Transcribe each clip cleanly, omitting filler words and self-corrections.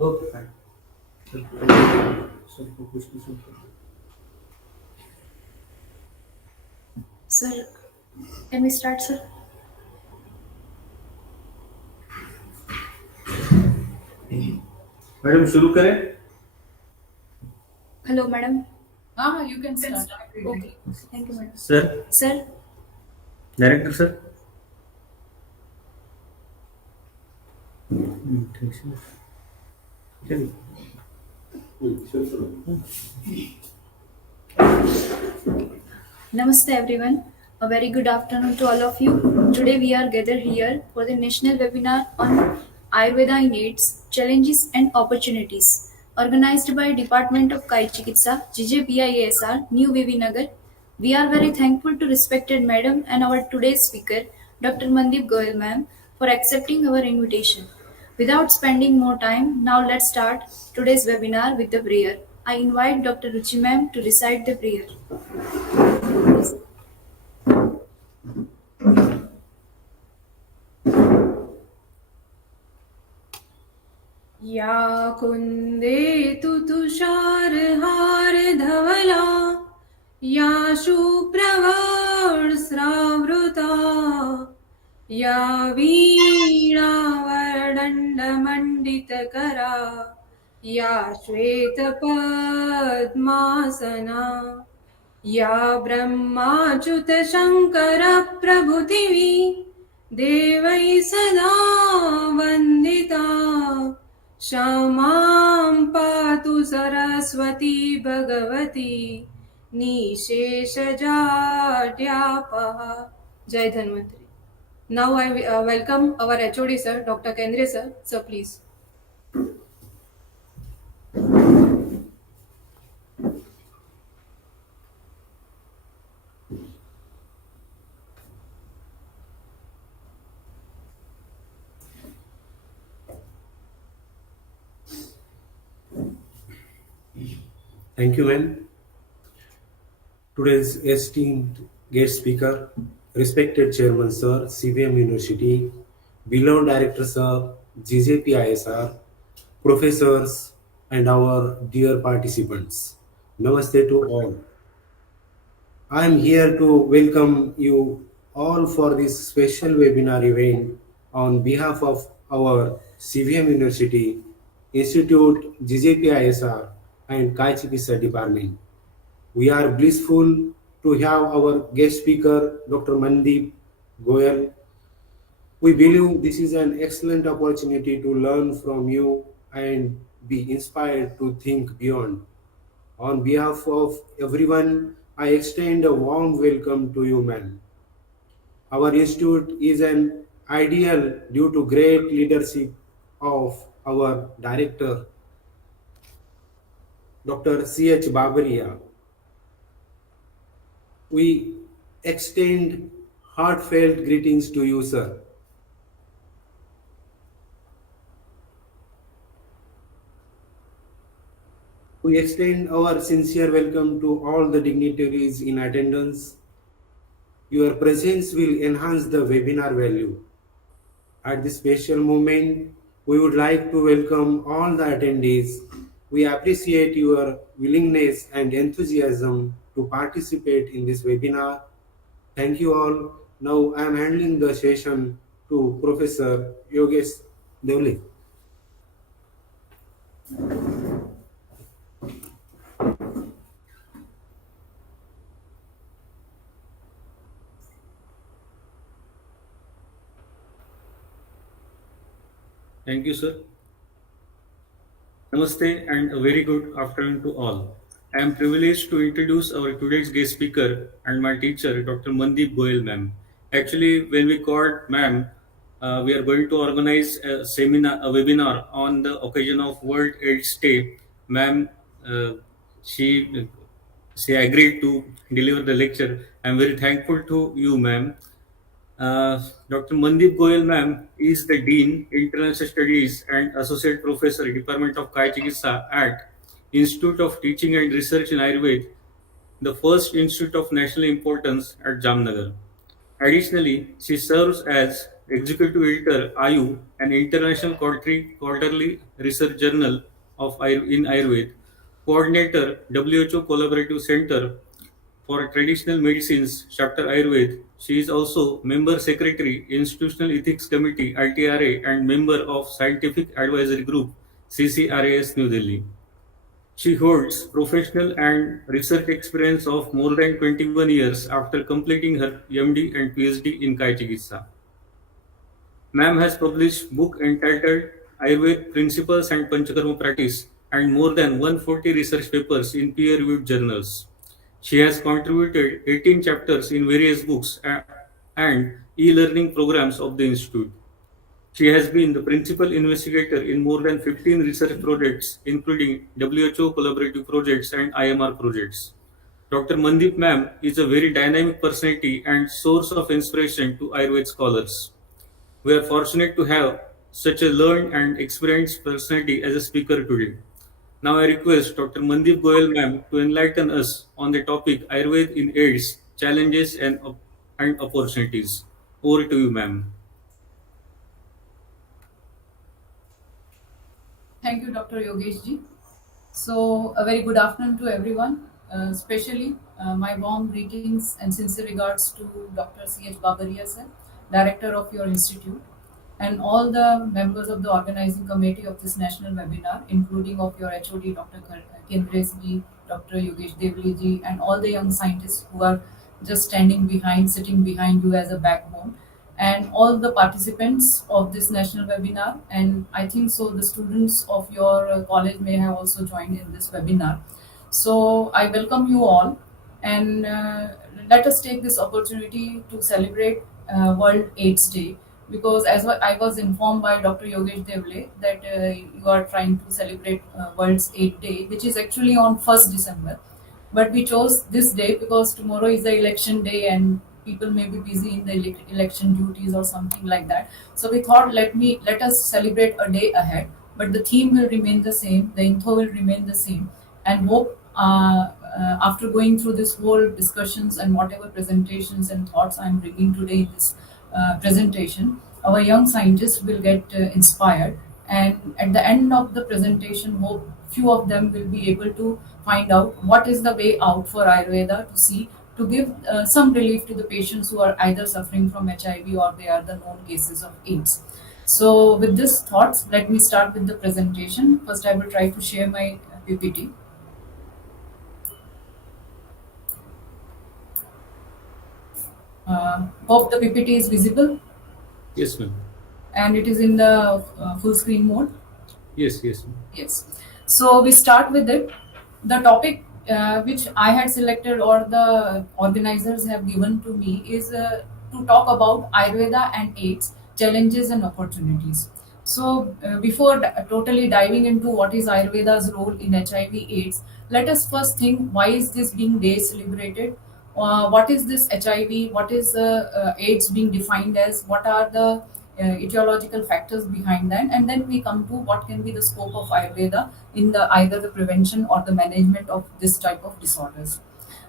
Okay, fine. Sir, can we start, sir? Madam शुरू करें. Hello, madam. You can start. Okay. Thank you, madam. Sir, Sir, director sir. namaste everyone. A very good afternoon to all of you. Today we are gathered here for the national webinar on Ayurveda in AIDS, Challenges and Opportunities, organized by Department of Kayachikitsa, GJPIASR, New Vivi Nagar. We are very thankful to respected madam and our today's speaker, Dr. Mandip Goyal ma'am, for accepting our invitation. Without spending more time, now let's start today's webinar with the prayer. I invite Dr. Ruchi ma'am to recite the prayer. या कुन्देतु तुषारहार धवला या शुप्रवर्स्रावृता या वीणावरदण्डमण्डितकरा या श्वेतपद्मासना या ब्रह्माच्युतशङ्करप्रभृतिवी देवैः सदा वन्दिता क्षमां पातु सरस्वती भगवती निशेषजाड्यापः. जय Dhanvantari. Now I welcome our HOD sir, Dr. Kendre sir. Sir, please. Thank you, ma'am. Today's esteemed guest speaker, respected chairman sir, CVM University, beloved director sir, GJPISR, professors, and our dear participants. Namaste to all. I am here to welcome you all for this special webinar event on behalf of our CVM University, Institute, GJPISR, and Kayachikitsa department. We are blissful to have our guest speaker, Dr. Mandip Goyal. We believe this is an excellent opportunity to learn from you and be inspired to think beyond. On behalf of everyone, I extend a warm welcome to you, ma'am. Our institute is an ideal due to great leadership of our director, Dr. C.H. Babaria. We extend heartfelt greetings to you, sir. We extend our sincere welcome to all the dignitaries in attendance. Your presence will enhance the webinar value. At this special moment, we would like to welcome all the attendees. We appreciate your willingness and enthusiasm to participate in this webinar. Thank you all. Now I am handling the session to Professor Yogesh Devli. Thank you, sir. Namaste and a very good afternoon to all. I am privileged to introduce our today's guest speaker and my teacher, Dr. Mandip Goyal, ma'am. Actually, when we called ma'am, we are going to organize a seminar, a webinar on the occasion of World AIDS Day. Ma'am, she she agreed to deliver the lecture. I am very thankful to you, ma'am. Dr. Mandip Goyal, ma'am, is the Dean, International Studies and Associate Professor, Department of Kayachikitsa at Institute of Teaching and Research in Ayurveda, the first institute of national importance at Jamnagar. Additionally, she serves as Executive Editor AYU, an international quarterly research journal in Ayurveda, Coordinator WHO Collaborative Center for Traditional Medicines, Chapter Ayurveda. She is also Member Secretary, Institutional Ethics Committee (ITRA) and member of Scientific Advisory Group (CCRAS) New Delhi. She holds professional and research experience of more than 21 years after completing her MD and PhD in Kayachikitsa. Ma'am has published book entitled Ayurveda Principles and Panchakarma Practice and more than 140 research papers in peer-reviewed journals. She has contributed 18 chapters in various books and e-learning programs of the Institute. She has been the principal investigator in more than 15 research projects, including WHO collaborative projects and IMR projects. Dr. Mandip ma'am is a very dynamic personality and source of inspiration to Ayurveda scholars. We are fortunate to have such a learned and experienced personality as a speaker today. Now I request Dr. Mandip Goyal ma'am to enlighten us on the topic Ayurveda in AIDS, challenges and opportunities. Over to you, ma'am. Thank you, Dr. Yogesh ji. So, a very good afternoon to everyone, especially my warm greetings and sincere regards to Dr. C.H. Babaria sir, Director of your institute, and all the members of the organizing committee of this national webinar, including of your HOD, Dr. Kendres ji, Dr. Yogesh Devli ji, and all the young scientists who are just sitting behind you as a backbone, and all the participants of this national webinar. And I think so the students of your college may have also joined in this webinar. So I welcome you all, and let us take this opportunity to celebrate World AIDS Day, because as I was informed by Dr. Yogesh Devle that you are trying to celebrate World's AIDS Day, which is actually on 1st December. But we chose this day because tomorrow is the election day and people may be busy in the election duties or something like that. So we thought let us celebrate a day ahead, but the theme will remain the same, the info will remain the same, and hope after going through this whole discussions and whatever presentations and thoughts I'm bringing today in this presentation, our young scientists will get inspired, and at the end of the presentation, hope few of them will be able to find out what is the way out for Ayurveda to give some relief to the patients who are either suffering from HIV or they are the known cases of AIDS. So with this thoughts, let me start with the presentation. First, I will try to share my PPT. Hope the PPT is visible. Yes, ma'am. And it is in the full screen mode. Yes, ma'am. Yes. So we start with it. The topic which I had selected or the organizers have given to me is to talk about Ayurveda and AIDS, challenges and opportunities. So before totally diving into what is Ayurveda's role in HIV/AIDS, let us first think why is this being day celebrated? What is this HIV? What is AIDS being defined as? What are the etiological factors behind that, and then we come to what can be the scope of Ayurveda in the either the prevention or the management of this type of disorders.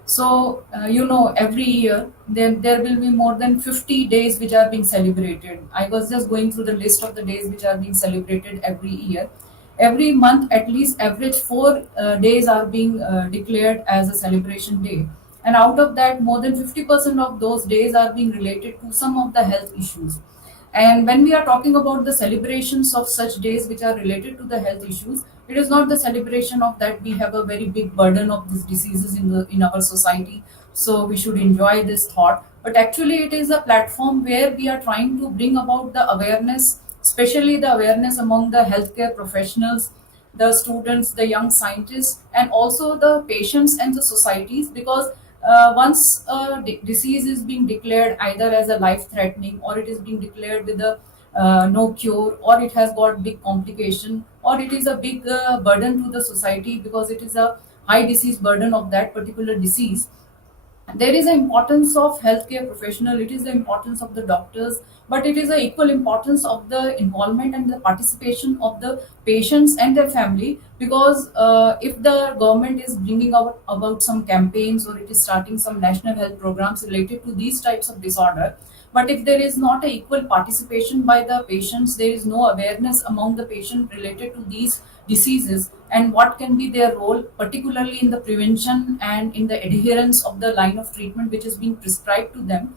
So every year there will be more than 50 days which are being celebrated. I was just going through the list of the days which are being celebrated every year. Every month at least average 4 days are being declared as a celebration day, and out of that more than 50% of those days are being related to some of the health issues. And when we are talking about the celebrations of such days which are related to the health issues, it is not the celebration of that we have a very big burden of these diseases in our society, so we should enjoy this thought. But actually, it is a platform where we are trying to bring about the awareness, especially the awareness among the healthcare professionals, the students, the young scientists, and also the patients and the societies, because once a disease is being declared either as a life-threatening or it is being declared with a no cure, or it has got big complication, or it is a big burden to the society because it is a high disease burden of that particular disease, there is an importance of healthcare professional, it is the importance of the doctors, but it is the equal importance of the involvement and the participation of the patients and their family, because if the government is bringing out about some campaigns, or it is starting some national health programs related to these types of disorder, but if there is not a equal participation by the patients, there is no awareness among the patient related to these diseases and what can be their role, particularly in the prevention and in the adherence of the line of treatment which is being prescribed to them.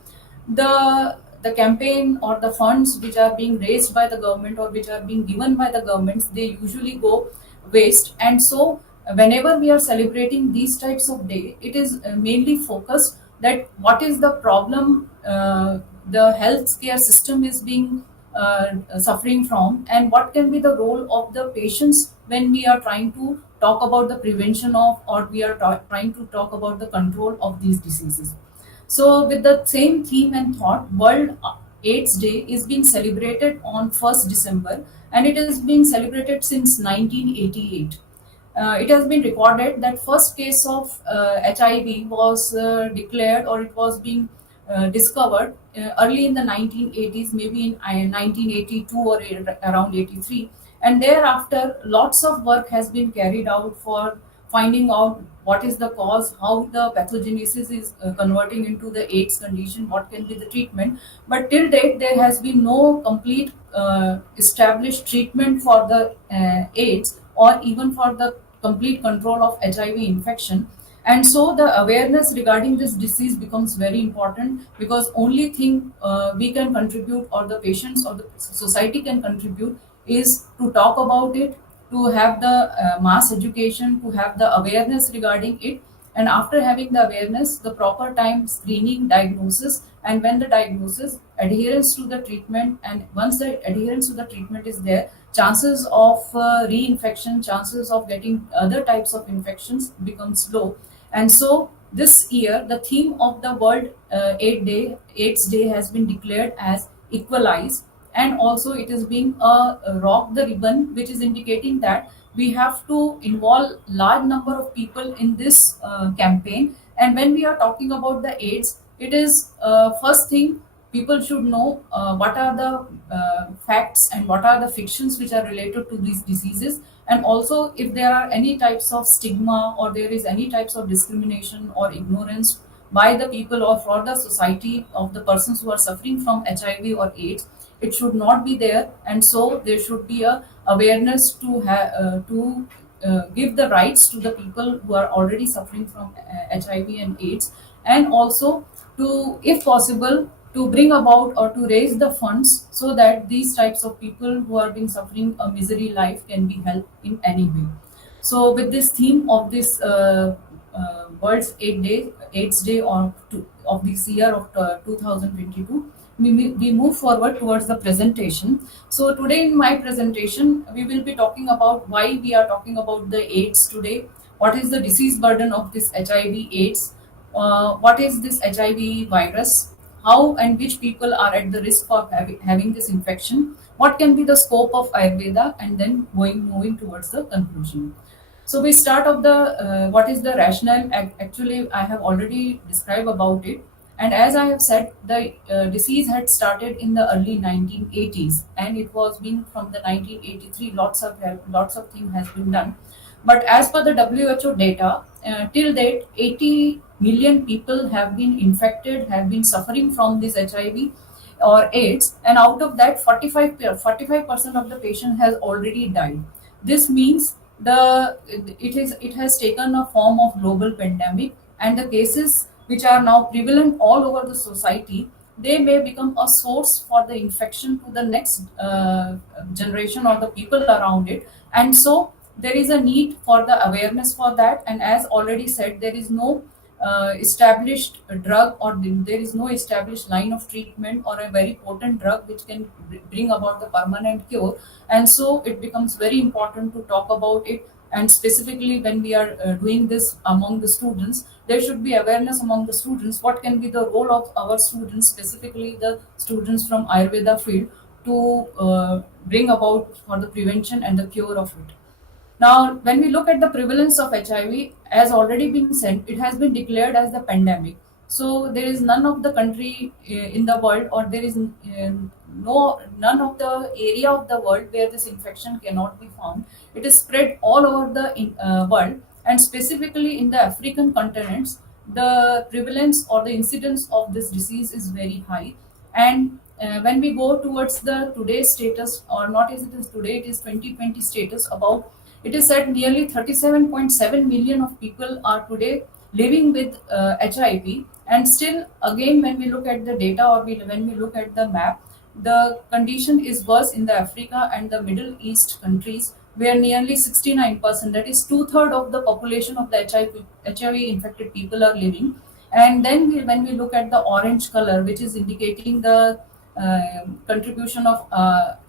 The campaign or the funds which are being raised by the government or which are being given by the governments, they usually go waste. And so whenever we are celebrating these types of day, it is mainly focused that what is the problem the healthcare system is being suffering from, and what can be the role of the patients when we are trying to talk about the prevention of, or we are trying to talk about the control of these diseases. So with the same theme and thought, World AIDS Day is being celebrated on 1st December, and it is being celebrated since 1988. It has been recorded that first case of HIV was declared, or it was being discovered early in the 1980s, maybe in 1982 or around 83. And thereafter, lots of work has been carried out for finding out what is the cause, how the pathogenesis is converting into the AIDS condition, what can be the treatment. But till date, there has been no complete established treatment for the AIDS, or even for the complete control of HIV infection. And so the awareness regarding this disease becomes very important, because only thing we can contribute, or the patients or the society can contribute, is to talk about it, to have the mass education, to have the awareness regarding it, and after having the awareness, the proper time screening, diagnosis, and when the diagnosis, adherence to the treatment, and once the adherence to the treatment is there, chances of reinfection, chances of getting other types of infections becomes low. And so this year, the theme of the World AIDS Day has been declared as Equalize, and also it is being a rock the ribbon, which is indicating that we have to involve large number of people in this campaign. And when we are talking about the AIDS, it is first thing people should know what are the facts and what are the fictions which are related to these diseases, and also if there are any types of stigma, or there is any types of discrimination or ignorance by the people or for the society of the persons who are suffering from HIV or AIDS, it should not be there. And so there should be a awareness to give the rights to the people who are already suffering from HIV and AIDS, and also to, if possible, to bring about or to raise the funds so that these types of people who are being suffering a misery life can be helped in any way. So with this theme of this World's AIDS Day of this year of 2022, we move forward towards the presentation. So today in my presentation, we will be talking about why we are talking about the AIDS today, what is the disease burden of this HIV AIDS, what is this HIV virus, how and which people are at the risk of having this infection, what can be the scope of Ayurveda, and then moving towards the conclusion. So we start off the what is the rationale. Actually, I have already described about it. And as I have said, the disease had started in the early 1980s, and it was being from the 1983. Lots of things has been done. But as per the WHO data, till date, 80 million people have been infected, have been suffering from this HIV or AIDS, and out of that, 45% of the patient has already died. This means it has taken a form of global pandemic, and the cases which are now prevalent all over the society, they may become a source for the infection to the next generation or the people around it. And so there is a need for the awareness for that. And as already said, there is no established drug, or there is no established line of treatment or a very potent drug which can bring about the permanent cure. And so it becomes very important to talk about it. And specifically when we are doing this among the students, there should be awareness among the students what can be the role of our students, specifically the students from Ayurveda field, to bring about for the prevention and the cure of it. Now, when we look at the prevalence of HIV, as already been said, it has been declared as the pandemic. So there is none of the country in the world, or there is no none of the area of the world where this infection cannot be found. It is spread all over the world, and specifically in the African continents, the prevalence or the incidence of this disease is very high. And when we go towards the today's status, or not as it is today, it is 2020 status, about it is said nearly 37.7 million of people are today living with HIV. And still, again, when we look at the data, or when we look at the map, the condition is worse in the Africa and the Middle East countries, where nearly 69%, that is two-thirds of the population of the HIV infected people are living. And then when we look at the orange color, which is indicating the contribution of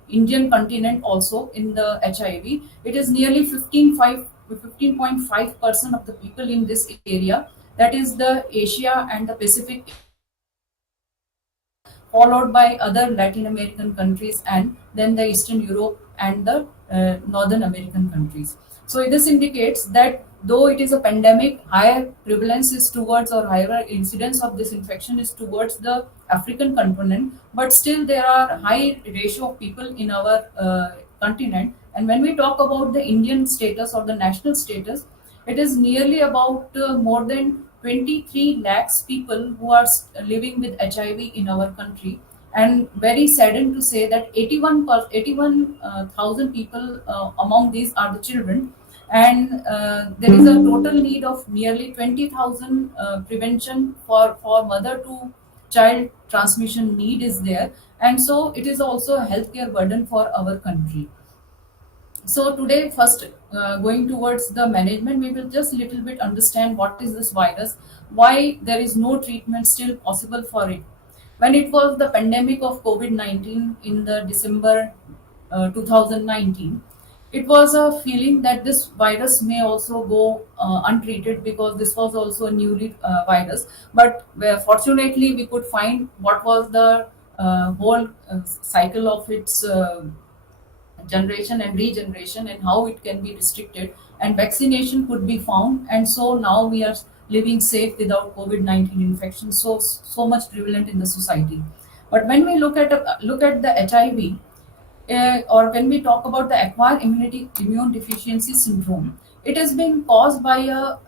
Indian continent also in the HIV, it is nearly 15.5% of the people in this area, that is the Asia and the Pacific, followed by other Latin American countries, and then the Eastern Europe and the Northern American countries. So this indicates that though it is a pandemic, higher prevalence is towards, or higher incidence of this infection is towards the African continent, but still there are high ratio of people in our continent. And when we talk about the Indian status or the national status, it is nearly about more than 23 lakhs people who are living with HIV in our country. And very saddened to say that 81,000 people among these are the children. And there is a total need of nearly 20,000 prevention for mother to child transmission need is there. And so it is also a healthcare burden for our country. So today, first going towards the management, we will just little bit understand what is this virus, why there is no treatment still possible for it. When it was the pandemic of COVID-19 in the December 2019, it was a feeling that this virus may also go untreated, because this was also a new virus. But fortunately, we could find what was the whole cycle of its generation and regeneration, and how it can be restricted, and vaccination could be found. And so now we are living safe without COVID-19 infection, so much prevalent in the society. But when we look at the HIV, or when we talk about the acquired immune deficiency syndrome, it is being caused by a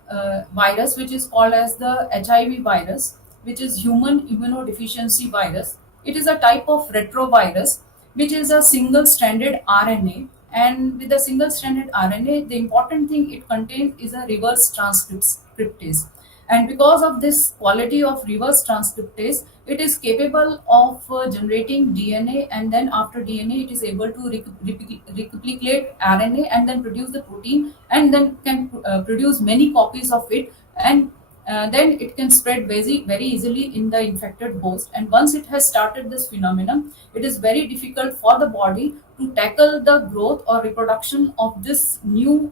virus which is called as the HIV virus, which is human immunodeficiency virus. It is a type of retrovirus, which is a single-stranded RNA. And with the single-stranded RNA, the important thing it contains is a reverse transcriptase. And because of this quality of reverse transcriptase, it is capable of generating DNA, and then after DNA, it is able to replicate RNA and then produce the protein, and then can produce many copies of it. And then it can spread very easily in the infected host. And once it has started this phenomenon, it is very difficult for the body to tackle the growth or reproduction of this new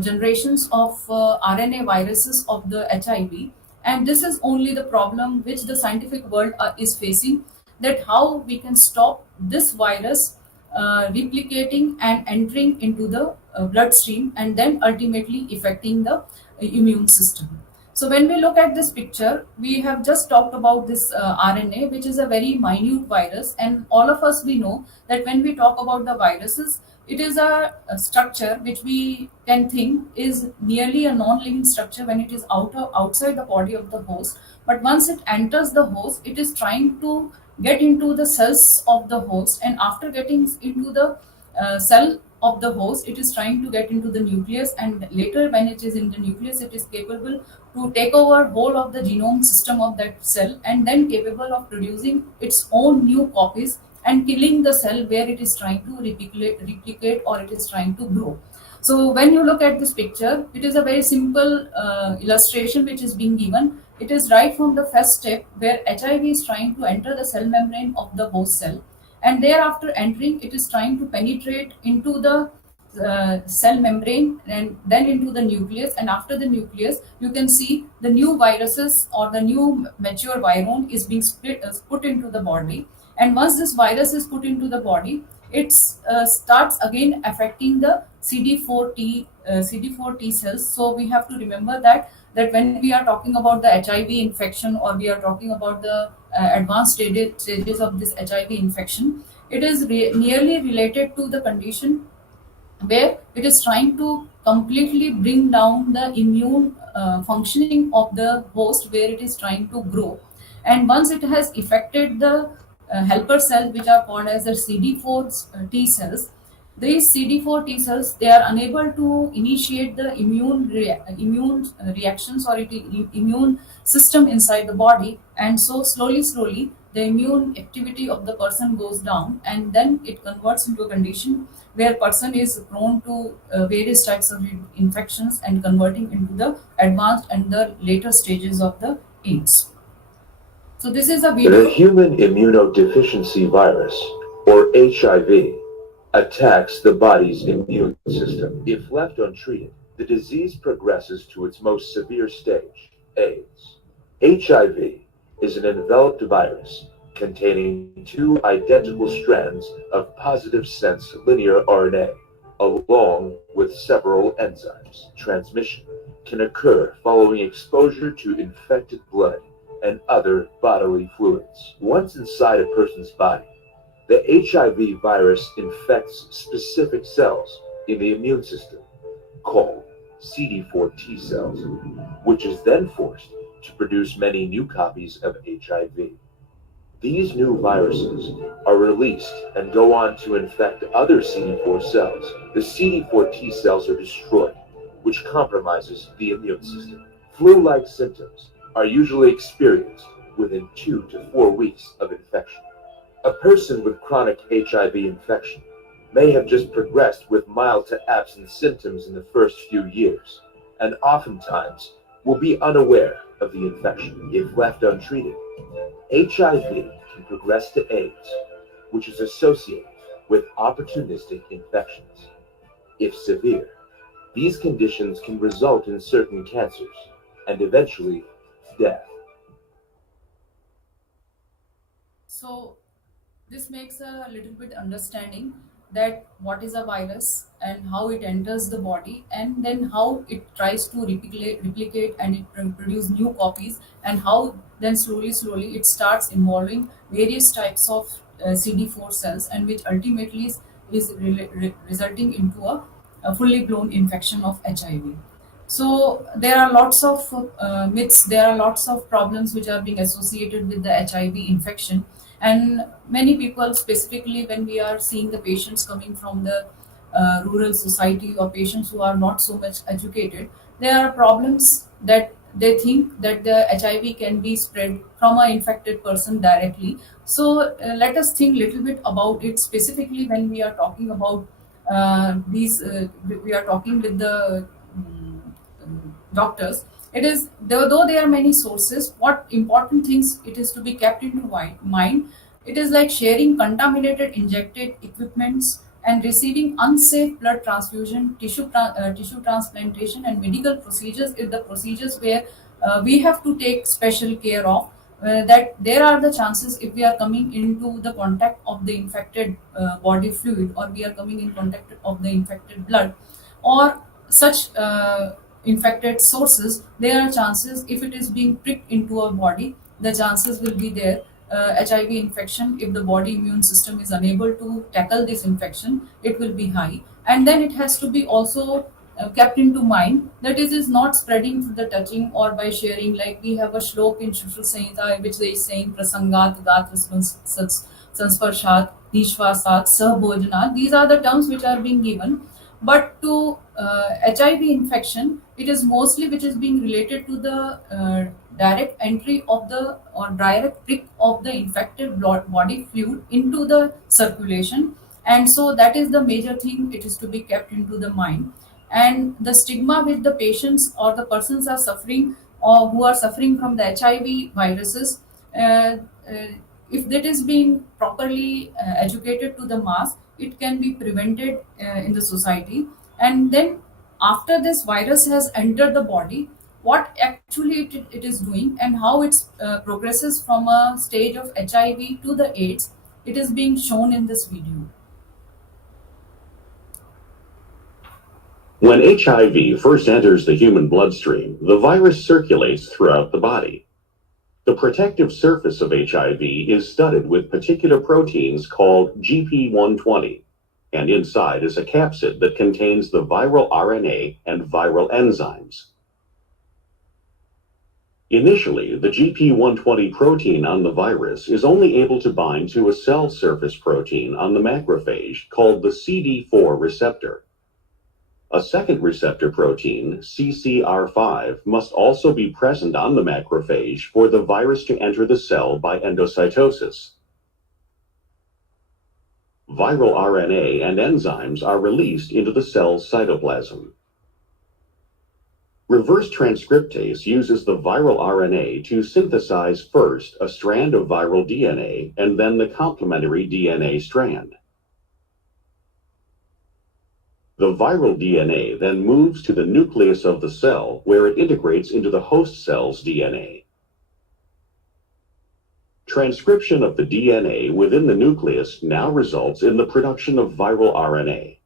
generations of RNA viruses of the HIV. And this is only the problem which the scientific world is facing, that how we can stop this virus replicating and entering into the bloodstream, and then ultimately affecting the immune system. So when we look at this picture, we have just talked about this RNA, which is a very minute virus. And all of us, we know that when we talk about the viruses, it is a structure which we can think is nearly a non-living structure when it is outside the body of the host. But once it enters the host, it is trying to get into the cells of the host. And after getting into the cell of the host, it is trying to get into the nucleus. And later, when it is in the nucleus, it is capable to take over whole of the genome system of that cell, and then capable of producing its own new copies and killing the cell where it is trying to replicate or it is trying to grow. So when you look at this picture, it is a very simple illustration which is being given. It is right from the first step, where HIV is trying to enter the cell membrane of the host cell, and thereafter entering, it is trying to penetrate into the cell membrane, and then into the nucleus. And after the nucleus, you can see the new viruses or the new mature virome is being put into the body. And once this virus is put into the body, it starts again affecting the CD4 T cells. So we have to remember that that when we are talking about the HIV infection, or we are talking about the advanced stages of this HIV infection, it is nearly related to the condition where it is trying to completely bring down the immune functioning of the host where it is trying to grow. And once it has affected the helper cells, which are called as the CD4 T cells, these CD4 T cells, they are unable to initiate the immune reactions, or immune system inside the body, and so slowly the immune activity of the person goes down, and then it converts into a condition where person is prone to various types of infections and converting into the advanced and the later stages of the AIDS. So this is a The video. human immunodeficiency virus, or HIV, attacks the body's immune system. If left untreated, the disease progresses to its most severe stage, AIDS. HIV is an enveloped virus containing two identical strands of positive sense linear RNA, along with several enzymes. Transmission can occur following exposure to infected blood and other bodily fluids. Once inside a person's body, the HIV virus infects specific cells in the immune system, called CD4 T cells, which is then forced to produce many new copies of HIV. These new viruses are released and go on to infect other CD4 cells. The CD4 T cells are destroyed, which compromises the immune system. Flu-like symptoms are usually experienced within 2 to 4 weeks of infection. A person with chronic HIV infection may have just progressed with mild to absent symptoms in the first few years, and oftentimes will be unaware of the infection. If left untreated, HIV can progress to AIDS, which is associated with opportunistic infections. If severe, these conditions can result in certain cancers and eventually death. So this makes a little bit understanding that what is a virus and how it enters the body, and then how it tries to replicate and it produce new copies, and how then slowly it starts involving various types of CD4 cells, and which ultimately is resulting into a fully blown infection of HIV. So there are lots of myths, there are lots of problems which are being associated with the HIV infection, and many people, specifically when we are seeing the patients coming from the rural society, or patients who are not so much educated, there are problems that they think that the HIV can be spread from an infected person directly. So let us think little bit about it, specifically when we are talking about we are talking with the doctors. It is though there are many sources, what important things it is to be kept into mind. It is like sharing contaminated injected equipments and receiving unsafe blood transfusion, tissue transplantation, and medical procedures is the procedures where we have to take special care of. That there are the chances, if we are coming into the contact of the infected body fluid, or we are coming in contact of the infected blood, or such infected sources, there are chances, if it is being pricked into our body, the chances will be there. HIV infection, if the body immune system is unable to tackle this infection, it will be high. And then it has to be also kept into mind that it is not spreading through the touching or by sharing. Like we have a shlok in Shushu Samhita which they is saying prasangat gat sansparshat nishvasat sabhojanat. These are the terms which are being given. But to HIV infection, it is mostly which is being related to the direct entry of the, or direct prick of the infected body fluid into the circulation. And so that is the major thing, it is to be kept into the mind. And the stigma which the patients or the persons are suffering, or who are suffering from the HIV viruses, if that is being properly educated to the mass, it can be prevented in the society. And then after this virus has entered the body, what actually it is doing, and how it progresses from a stage of HIV to the AIDS, it is being shown in this video. When HIV first enters the human bloodstream, the virus circulates throughout the body. The protective surface of HIV is studded with particular proteins called GP120, and inside is a capsid that contains the viral RNA and viral enzymes. Initially, the GP120 protein on the virus is only able to bind to a cell surface protein on the macrophage called the CD4 receptor. A second receptor protein, CCR5, must also be present on the macrophage for the virus to enter the cell by endocytosis. Viral RNA and enzymes are released into the cell's cytoplasm. Reverse transcriptase uses the viral RNA to synthesize first a strand of viral DNA and then the complementary DNA strand. The viral DNA then moves to the nucleus of the cell, where it integrates into the host cell's DNA. Transcription of the DNA within the nucleus now results in the production of viral RNA.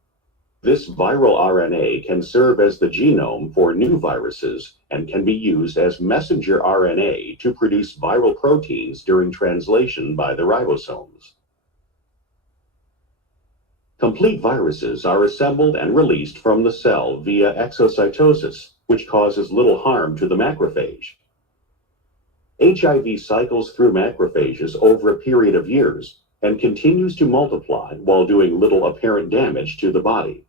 This viral RNA can serve as the genome for new viruses and can be used as messenger RNA to produce viral proteins during translation by the ribosomes. Complete viruses are assembled and released from the cell via exocytosis, which causes little harm to the macrophage. HIV cycles through macrophages over a period of years and continues to multiply while doing little apparent damage to the body.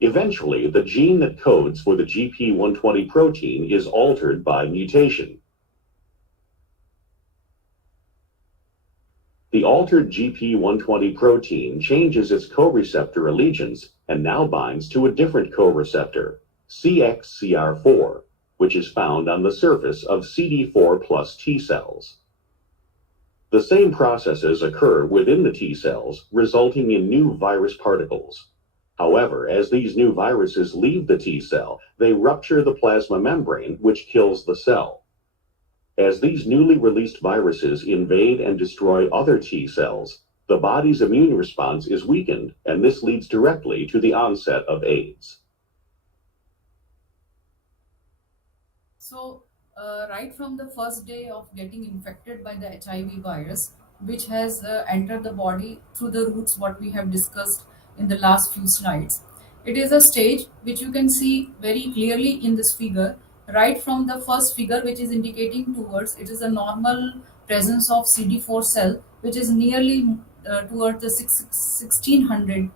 Eventually, the gene that codes for the GP120 protein is altered by mutation. The altered GP120 protein changes its co-receptor allegiance and now binds to a different co-receptor, CXCR4, which is found on the surface of CD4 plus T cells. The same processes occur within the T cells, resulting in new virus particles. However, as these new viruses leave the T cell, they rupture the plasma membrane, which kills the cell. As these newly released viruses invade and destroy other T cells, the body's immune response is weakened, and this leads directly to the onset of AIDS. So, right from the first day of getting infected by the HIV virus, which has entered the body through the routes, what we have discussed in the last few slides, it is a stage which you can see very clearly in this figure. Right from the first figure, which is indicating towards, it is a normal presence of CD4 cell, which is nearly towards the 1600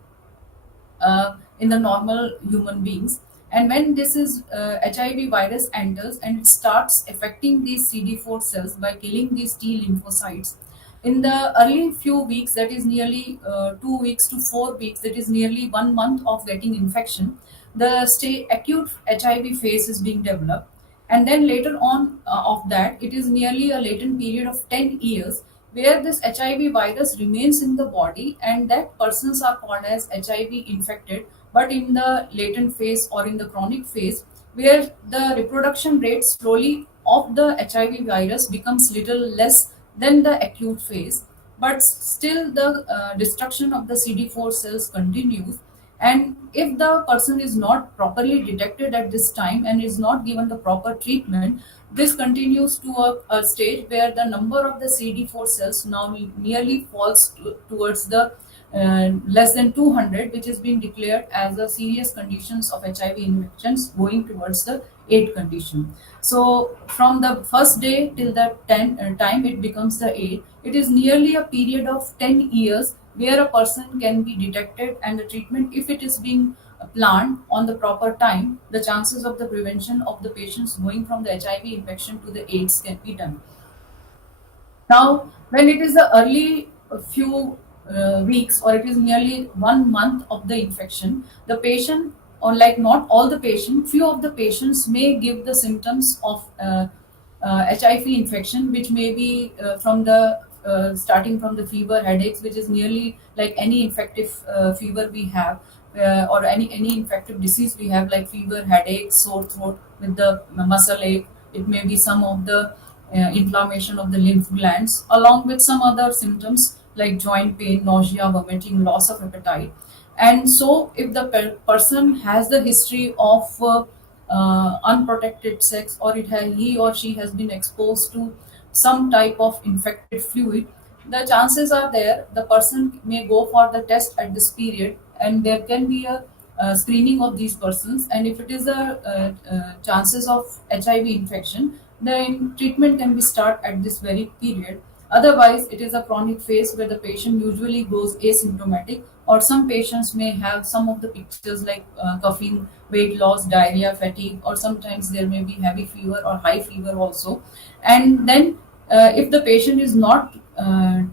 in the normal human beings. And when this is HIV virus enters and it starts affecting these CD4 cells by killing these T lymphocytes, in the early few weeks, that is nearly 2 weeks to 4 weeks, that is nearly 1 month of getting infection, the acute HIV phase is being developed. And then later on of that, it is nearly a latent period of 10 years where this HIV virus remains in the body, and that persons are called as HIV infected, but in the latent phase or in the chronic phase, where the reproduction rate slowly of the HIV virus becomes little less than the acute phase, but still the destruction of the CD4 cells continues. And if the person is not properly detected at this time and is not given the proper treatment, this continues to a stage where the number of the CD4 cells now nearly falls towards the less than 200, which is being declared as the serious conditions of HIV infections going towards the AIDS condition. So from the first day till the time it becomes the AIDS, it is nearly a period of 10 years where a person can be detected, and the treatment, if it is being planned on the proper time, the chances of the prevention of the patients going from the HIV infection to the AIDS can be done. Now, when it is the early few weeks, or it is nearly 1 month of the infection, the patient, or like not all the patients, few of the patients may give the symptoms of HIV infection, which may be from the starting from the fever, headaches, which is nearly like any infective fever we have, or any infective disease we have, like fever, headache, sore throat with the muscle ache. It may be some of the inflammation of the lymph glands, along with some other symptoms like joint pain, nausea, vomiting, loss of appetite. And so if the person has the history of unprotected sex, or he or she has been exposed to some type of infected fluid, the chances are there the person may go for the test at this period, and there can be a screening of these persons. And if it is a chances of HIV infection, then treatment can be start at this very period. Otherwise, it is a chronic phase where the patient usually goes asymptomatic, or some patients may have some of the pictures like coughing, weight loss, diarrhea, fatigue, or sometimes there may be heavy fever or high fever also. And then, if the patient is not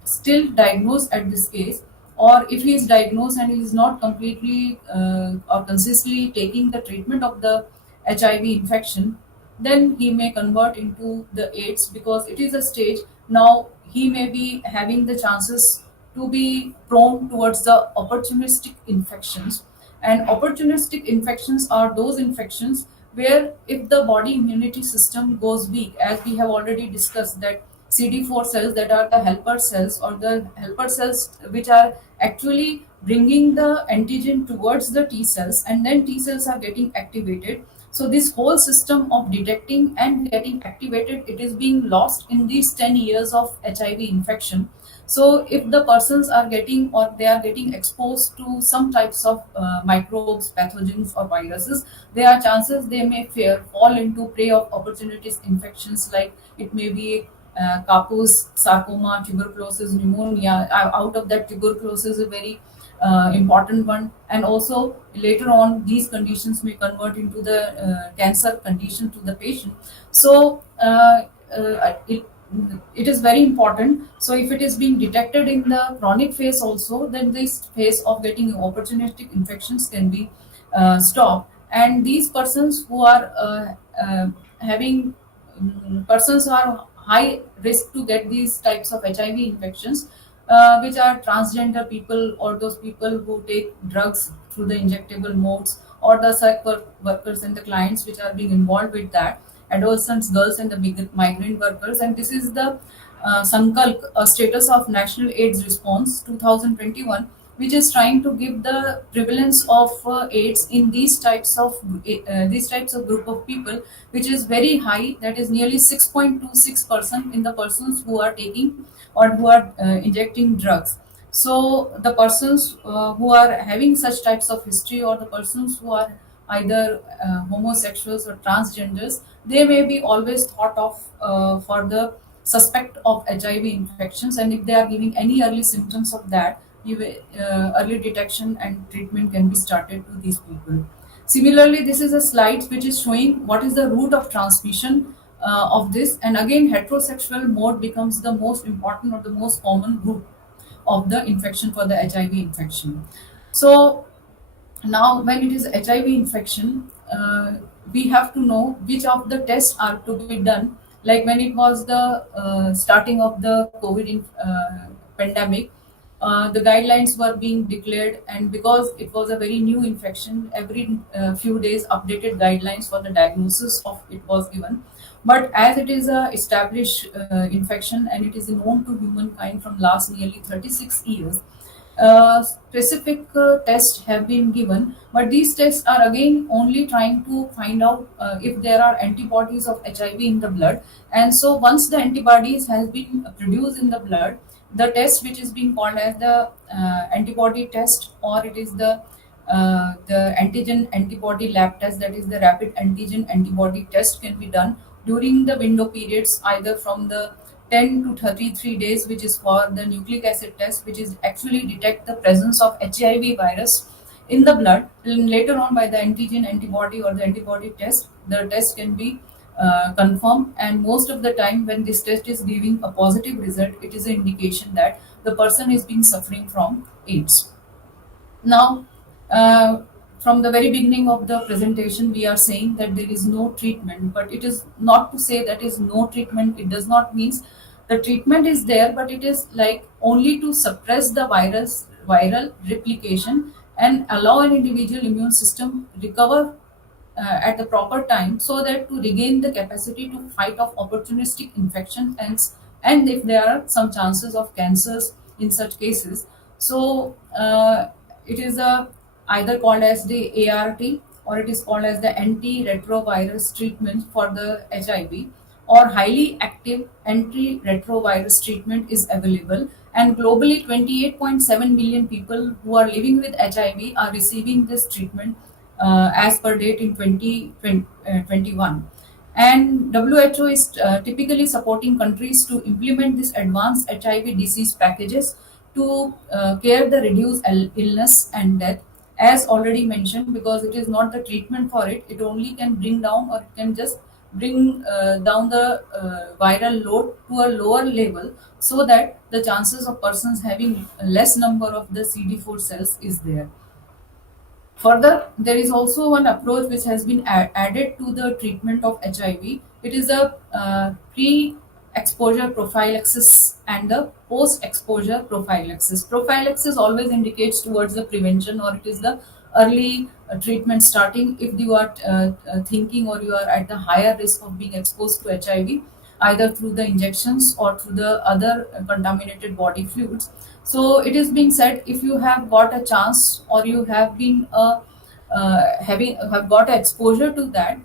still diagnosed at this case, or if he is diagnosed and he is not completely or consistently taking the treatment of the HIV infection, then he may convert into the AIDS, because it is a stage now he may be having the chances to be prone towards the opportunistic infections. And opportunistic infections are those infections where if the body immunity system goes weak, as we have already discussed, that CD4 cells, that are the helper cells, or the helper cells which are actually bringing the antigen towards the T cells, and then T cells are getting activated. So this whole system of detecting and getting activated, it is being lost in these 10 years of HIV infection. So if the persons are getting, or they are getting exposed to some types of microbes, pathogens, or viruses, there are chances they may fall into prey of opportunities infections, like it may be Kaposi, sarcoma, tuberculosis, pneumonia. Out of that, tuberculosis is a very important one. And also later on, these conditions may convert into the cancer condition to the patient. So it is very important. So if it is being detected in the chronic phase also, then this phase of getting opportunistic infections can be stopped. And these persons who are having persons who are high risk to get these types of HIV infections, which are transgender people, or those people who take drugs through the injectable modes, or the workers and the clients which are being involved with that, adolescents, girls, and the migrant workers. And this is the Sankalp, status of National AIDS Response 2021, which is trying to give the prevalence of AIDS in these types of group of people, which is very high. That is nearly 6.26% in the persons who are taking or who are injecting drugs. So the persons who are having such types of history, or the persons who are either homosexuals or transgenders, they may be always thought of for the suspect of HIV infections. And if they are giving any early symptoms of that, early detection and treatment can be started to these people. Similarly, this is a slide which is showing what is the route of transmission of this. And again, heterosexual mode becomes the most important or the most common route of the infection for the HIV infection. So now, when it is HIV infection, we have to know which of the tests are to be done. Like when it was the starting of the COVID pandemic, the guidelines were being declared, and because it was a very new infection, every few days updated guidelines for the diagnosis of it was given. But as it is a established infection, and it is known to humankind from last nearly 36 years, specific tests have been given, but these tests are again only trying to find out if there are antibodies of HIV in the blood. And so once the antibodies has been produced in the blood, the test which is being called as the antibody test, or it is the antigen antibody lab test, that is the rapid antigen antibody test, can be done during the window periods, either from the 10 to 33 days, which is for the nucleic acid test, which is actually detect the presence of HIV virus in the blood. And later on, by the antigen antibody or the antibody test, the test can be confirmed. And most of the time, when this test is giving a positive result, it is an indication that the person is being suffering from AIDS. Now, from the very beginning of the presentation, we are saying that there is no treatment, but it is not to say that is no treatment. It does not mean the treatment is there, but it is like only to suppress the viral replication and allow an individual immune system recover at the proper time, so that to regain the capacity to fight off opportunistic infections, and if there are some chances of cancers in such cases. So it is either called as the ART, or it is called as the antiretrovirus treatment for the HIV, or highly active antiretrovirus treatment is available. And globally, 28.7 million people who are living with HIV are receiving this treatment as per date in 2021. And WHO is typically supporting countries to implement these advanced HIV disease packages to care the reduce illness and death, as already mentioned, because it is not the treatment for it. It only can bring down, or it can just bring down the viral load to a lower level, so that the chances of persons having less number of the CD4 cells is there. Further, there is also one approach which has been added to the treatment of HIV. It is a pre-exposure prophylaxis and the post-exposure prophylaxis. Prophylaxis always indicates towards the prevention, or it is the early treatment starting if you are thinking, or you are at the higher risk of being exposed to HIV, either through the injections or through the other contaminated body fluids. So it is being said, if you have got a chance, or you have been having have got exposure to that,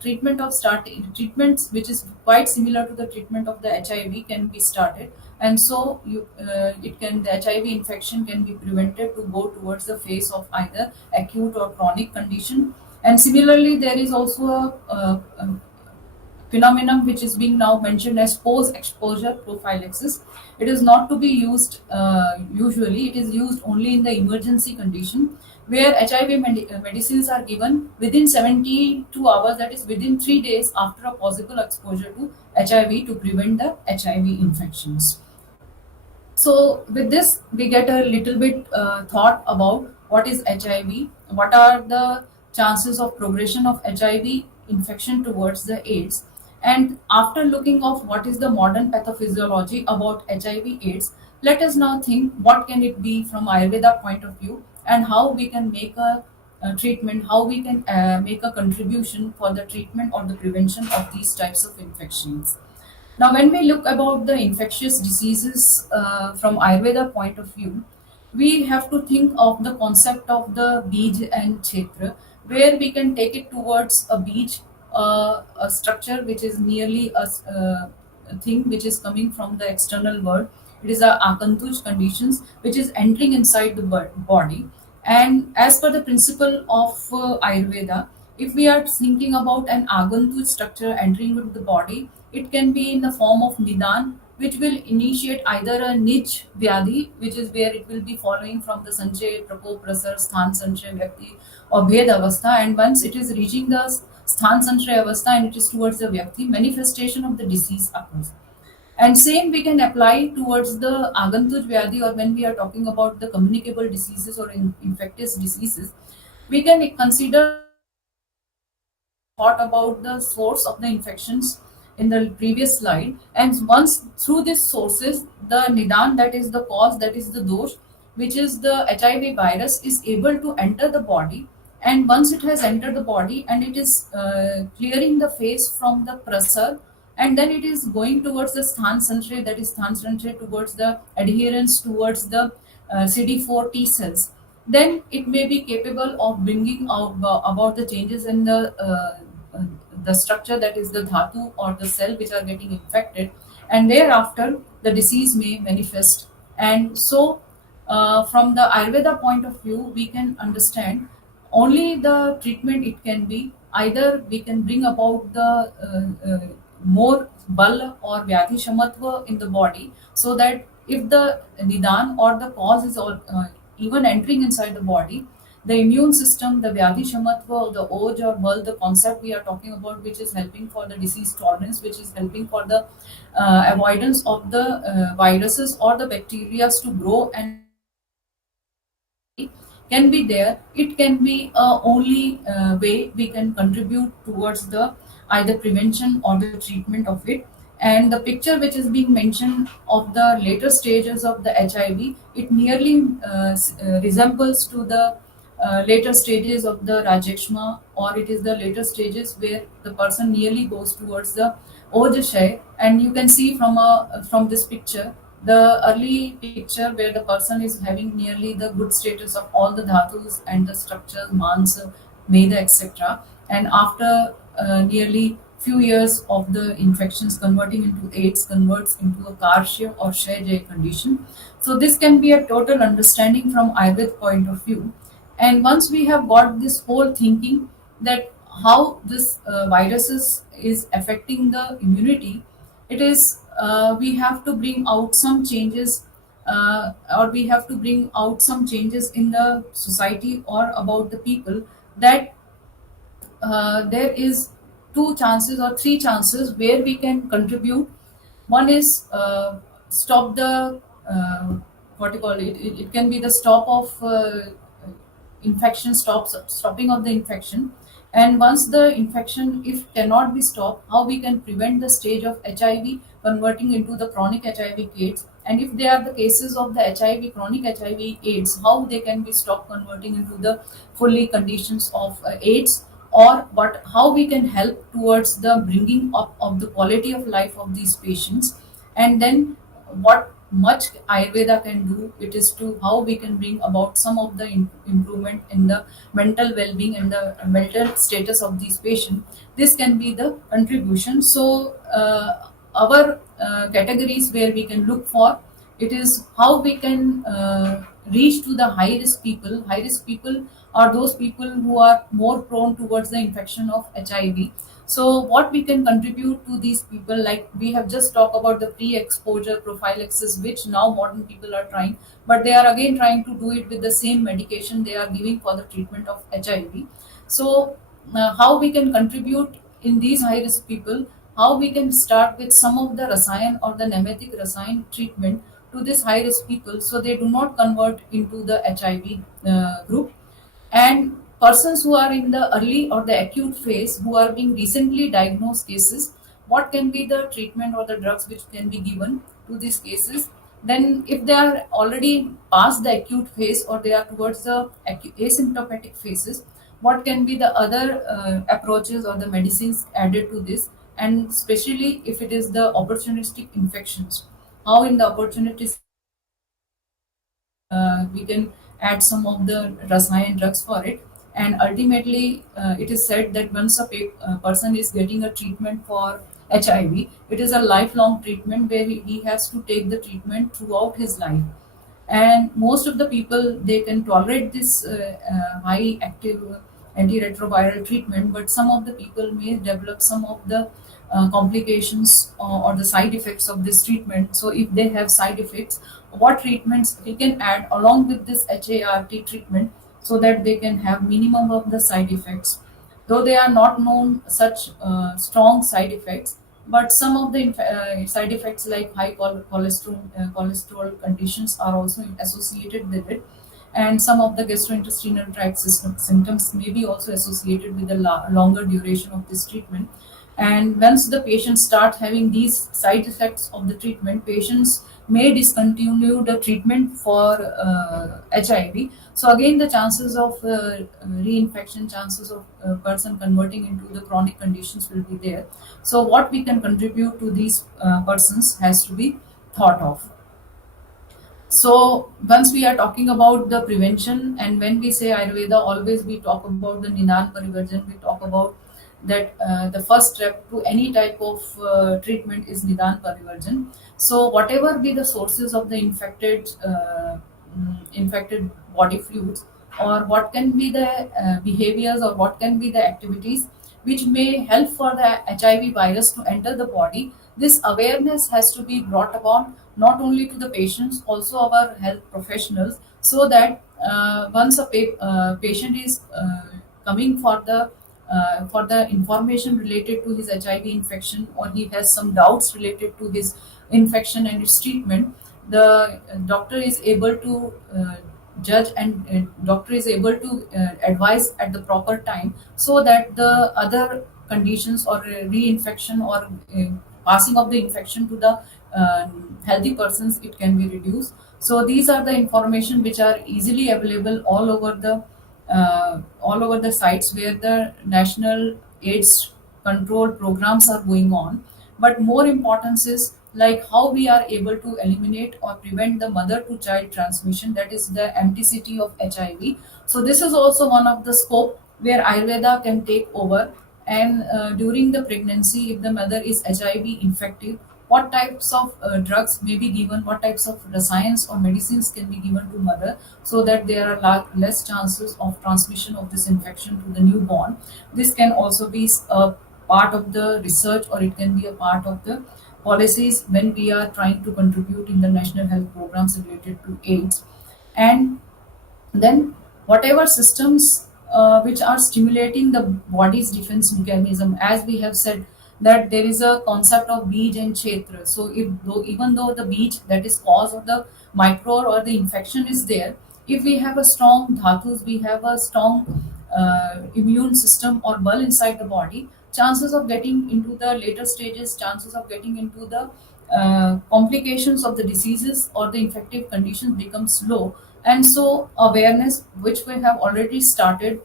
treatment of starting treatments which is quite similar to the treatment of the HIV can be started, and so the HIV infection can be prevented to go towards the phase of either acute or chronic condition. And similarly, there is also a phenomenon which is being now mentioned as post-exposure prophylaxis. It is not to be used usually. It is used only in the emergency condition, where HIV medicines are given within 72 hours, that is within 3 days after a possible exposure to HIV, to prevent the HIV infections. So with this, we get a little bit thought about what is HIV, what are the chances of progression of HIV infection towards the AIDS. And after looking of what is the modern pathophysiology about HIV AIDS, let us now think what can it be from Ayurveda point of view, and how we can make a treatment, how we can make a contribution for the treatment or the prevention of these types of infections. Now, when we look about the infectious diseases from Ayurveda point of view, we have to think of the concept of the bij and kshetra, where we can take it towards a bij, a structure which is nearly a thing which is coming from the external world. It is a akantuj conditions which is entering inside the body. And as per the principle of Ayurveda, if we are thinking about an agantuj structure entering into the body, it can be in the form of nidan, which will initiate either a nij vyadhi, which is where it will be following from the sanchay, prako, prasar, sthan sanchay, vyakti, or bhed avastha. And once it is reaching the sthan sanchay avastha and it is towards the vyakti, manifestation of the disease occurs. And same we can apply towards the agantuj vyadhi, or when we are talking about the communicable diseases or infectious diseases, we can consider thought about the source of the infections in the previous slide. And once through these sources, the nidan, that is the cause, that is the dosh, which is the HIV virus, is able to enter the body. And once it has entered the body and it is clearing the face from the prasar, and then it is going towards the sthan sanchay, that is sthan sanchay towards the adherence towards the CD4 T cells, then it may be capable of bringing out about the changes in the structure, that is the dhatu or the cell which are getting infected, and thereafter the disease may manifest. And so from the Ayurveda point of view, we can understand only the treatment. It can be either we can bring about the more bal or vyadhi shamatva in the body, so that if the nidan or the cause is even entering inside the body, the immune system, the vyadhi shamatva, the oj or bal, the concept we are talking about, which is helping for the disease tolerance, which is helping for the avoidance of the viruses or the bacteria to grow and can be there. It can be only way we can contribute towards the either prevention or the treatment of it. And the picture which is being mentioned of the later stages of the HIV, it nearly resembles to the later stages of the Rajeshma, or it is the later stages where the person nearly goes towards the Ojashay. And you can see from this picture The early picture where the person is having nearly the good status of all the dhatus and the structures, mansa, meda, etc. And after nearly few years of the infections converting into AIDS, converts into a Karsya or Shaijay condition. So this can be a total understanding from Ayurvedic point of view. And once we have got this whole thinking that how this viruses is affecting the immunity, it is we have to bring out some changes, or we have to bring out some changes in the society or about the people, that there is two chances or three chances where we can contribute. One is stop the what you call it can be the stop of infection, stopping of the infection. And once the infection if cannot be stopped, how we can prevent the stage of HIV converting into the chronic HIV AIDS, and if they are the cases of the HIV chronic HIV AIDS, how they can be stopped converting into the fully conditions of AIDS, or what how we can help towards the bringing up of the quality of life of these patients. And then what much Ayurveda can do, it is to how we can bring about some of the improvement in the mental well-being and the mental status of these patients. This can be the contribution. So our categories where we can look for, it is how we can reach to the high risk people. High risk people are those people who are more prone towards the infection of HIV. So what we can contribute to these people, like we have just talked about the pre-exposure prophylaxis, which now modern people are trying, but they are again trying to do it with the same medication they are giving for the treatment of HIV. So how we can contribute in these high risk people, how we can start with some of the rasayan or the nemetic rasayan treatment to this high risk people, so they do not convert into the HIV group. And persons who are in the early or the acute phase, who are being recently diagnosed cases, what can be the treatment or the drugs which can be given to these cases. Then if they are already past the acute phase or they are towards the asymptomatic phases, what can be the other approaches or the medicines added to this. And especially if it is the opportunistic infections, how in the opportunistic we can add some of the rasayan drugs for it. And ultimately it is said that once a person is getting a treatment for HIV, it is a lifelong treatment where he has to take the treatment throughout his life. And most of the people, they can tolerate this high active antiretroviral treatment, but some of the people may develop some of the complications or the side effects of this treatment. So if they have side effects, what treatments we can add along with this HART treatment, so that they can have minimum of the side effects, though they are not known such strong side effects. But some of the side effects like high cholesterol conditions are also associated with it, and some of the gastrointestinal tract symptoms may be also associated with the longer duration of this treatment. And once the patients start having these side effects of the treatment, patients may discontinue the treatment for HIV. So again, the chances of reinfection, chances of person converting into the chronic conditions will be there. So what we can contribute to these persons has to be thought of. So once we are talking about the prevention, and when we say Ayurveda, always we talk about the Nidan Parivarjan. We talk about that the first step to any type of treatment is Nidan Parivarjan. So whatever be the sources of the infected body fluids, or what can be the behaviors, or what can be the activities which may help for the HIV virus to enter the body, this awareness has to be brought upon not only to the patients, also our health professionals, so that once a patient is coming for the information related to his HIV infection, or he has some doubts related to his infection and its treatment, the doctor is able to judge, and doctor is able to advise at the proper time, so that the other conditions or reinfection or passing of the infection to the healthy persons, it can be reduced. So these are the information which are easily available all over the sites where the national AIDS control programs are going on. But more importance is like how we are able to eliminate or prevent the mother to child transmission, that is the MTCT of HIV. So this is also one of the scope where Ayurveda can take over. And during the pregnancy, if the mother is HIV infected, what types of drugs may be given, what types of science or medicines can be given to mother, so that there are less chances of transmission of this infection to the newborn. This can also be a part of the research, or it can be a part of the policies when we are trying to contribute in the national health programs related to AIDS. And then whatever systems which are stimulating the body's defense mechanism, as we have said that there is a concept of beej and kshetra. So if though, even though the beej, that is cause of the micro or the infection, is there, if we have a strong dhatus, we have a strong immune system or ball inside the body, chances of getting into the later stages, chances of getting into the complications of the diseases or the infective conditions becomes low. And so awareness, which we have already started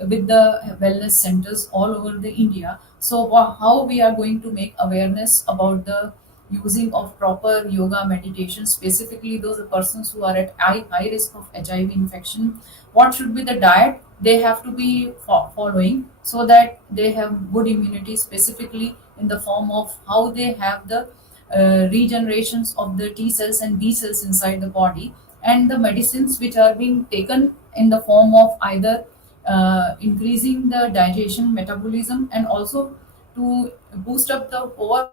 with the wellness centers all over the India. So how we are going to make awareness about the using of proper yoga meditation, specifically those persons who are at high risk of HIV infection, what should be the diet they have to be following, so that they have good immunity, specifically in the form of how they have the regenerations of the T cells and B cells inside the body, and the medicines which are being taken in the form of either increasing the digestion metabolism, and also to boost up the overall